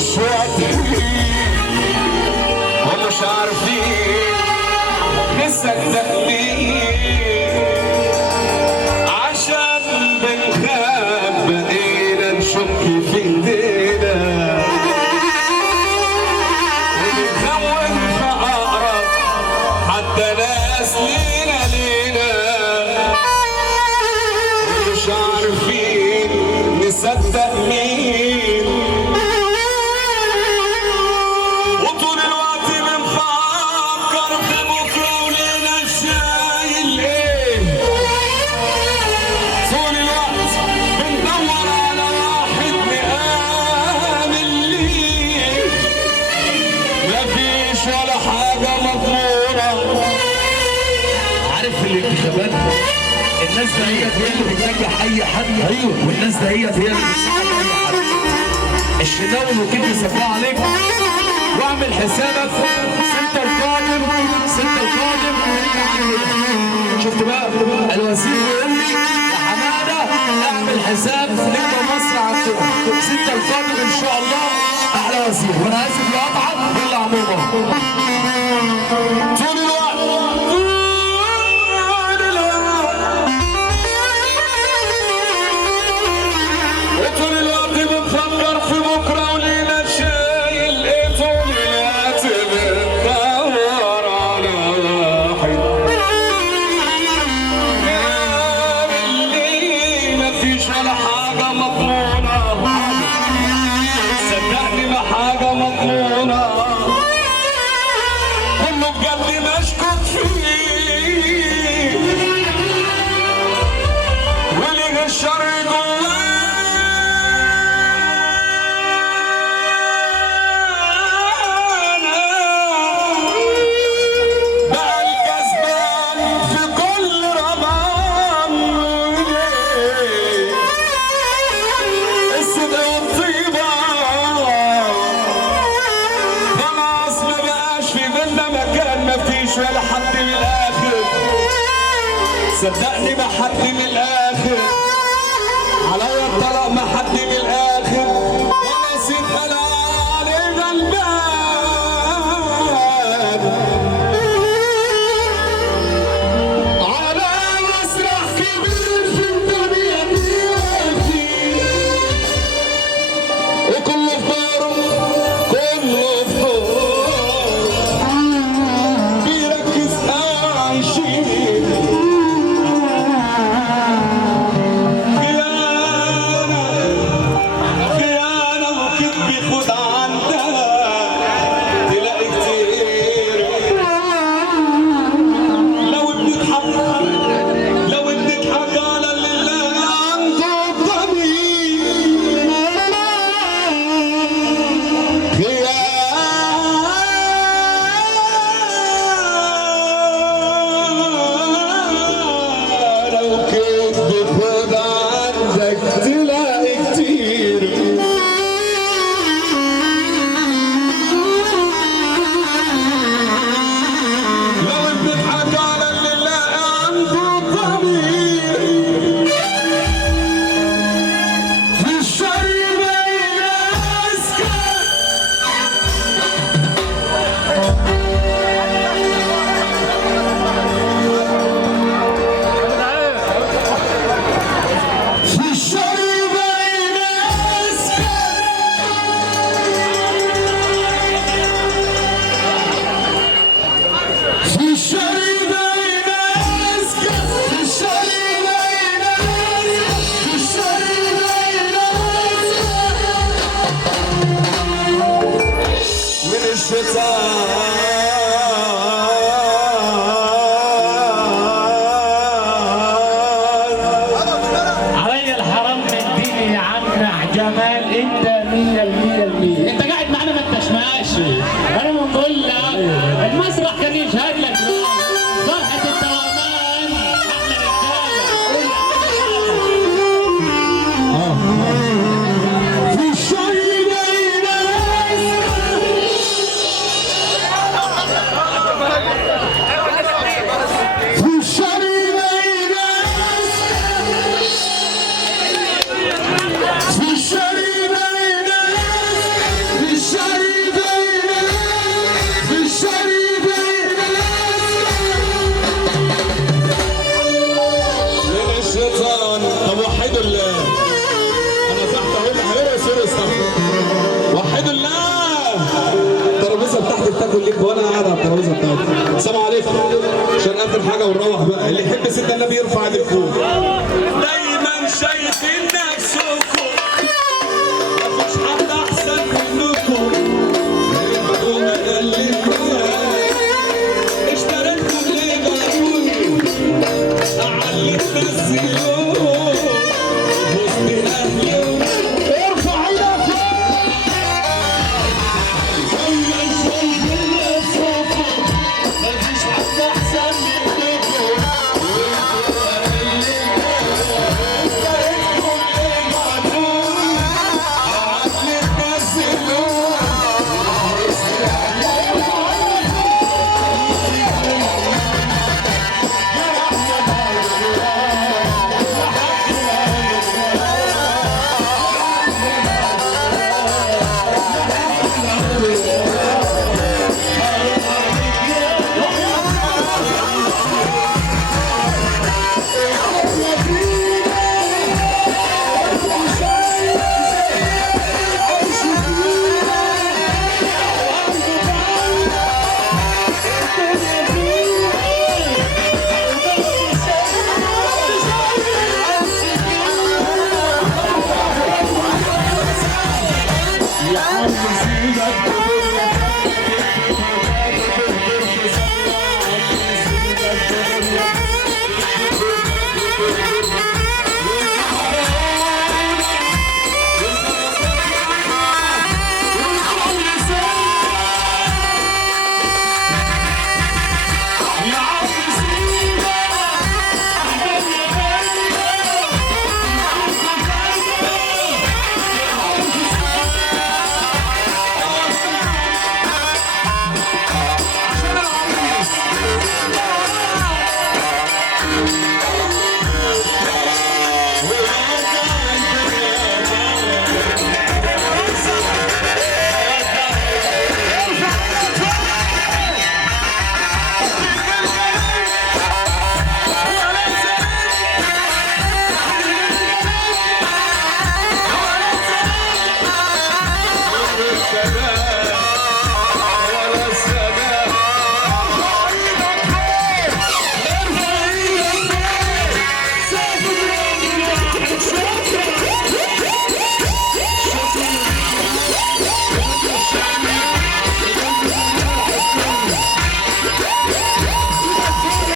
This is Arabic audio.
مش واضحين ومش عارفين نصدق مين، عشان بنخاف بقينا نشك في ايدينا ونتخون في اقرب حتى ناس لينا ومش عارفين نصدق مين، وطول الوقت بنفكر في بكره ولينا شايل ايه، طول الوقت بندور على واحد نآمن ليه، مفيش ولا حاجه مضمونه. عارف الانتخابات الناس دهيت هي اللي بتنجح اي حد. ايوه، والناس دهيت هي اللي بتساعد اي حد. الشناوي الوكيل بيصبح عليك واعمل حسابك 6 القادم 6 القادم. شفت بقى الوزير بيقول لي يا حماده اعمل حساب نجم مصر عندنا 6 القادم ان شاء الله احلى وزير. وانا اسف لقطعك يلا عموما طول الوقت طول الوقت بنفكر في بكره ولينا شايل ايه، طول الوقت بندور على واحد نعمل ليه، مفيش ولا حاجه مضمونه، صدقني ما حاجه مضمونه، كله بجد مشكوك فيه وليه الشر جواه ولا حد من الاخر، صدقني ما حد من الاخر، عليا الطلاق ما حد من الاخر، خلاص اتقلع علينا الباب، على مسرح كبير في الدنيا دي وكله في داره كله في داره علي الحرام من ديني يا عم جمال، انت 100%. انت قاعد معانا ما انتش ماشي، انا بنقول لك المسرح كان يشهد لك فرحه التوأمان احلى رجاله. في الشر اخر حاجه ونروح بقى. اللي يحب سيدنا النبي يرفع ايده فوق.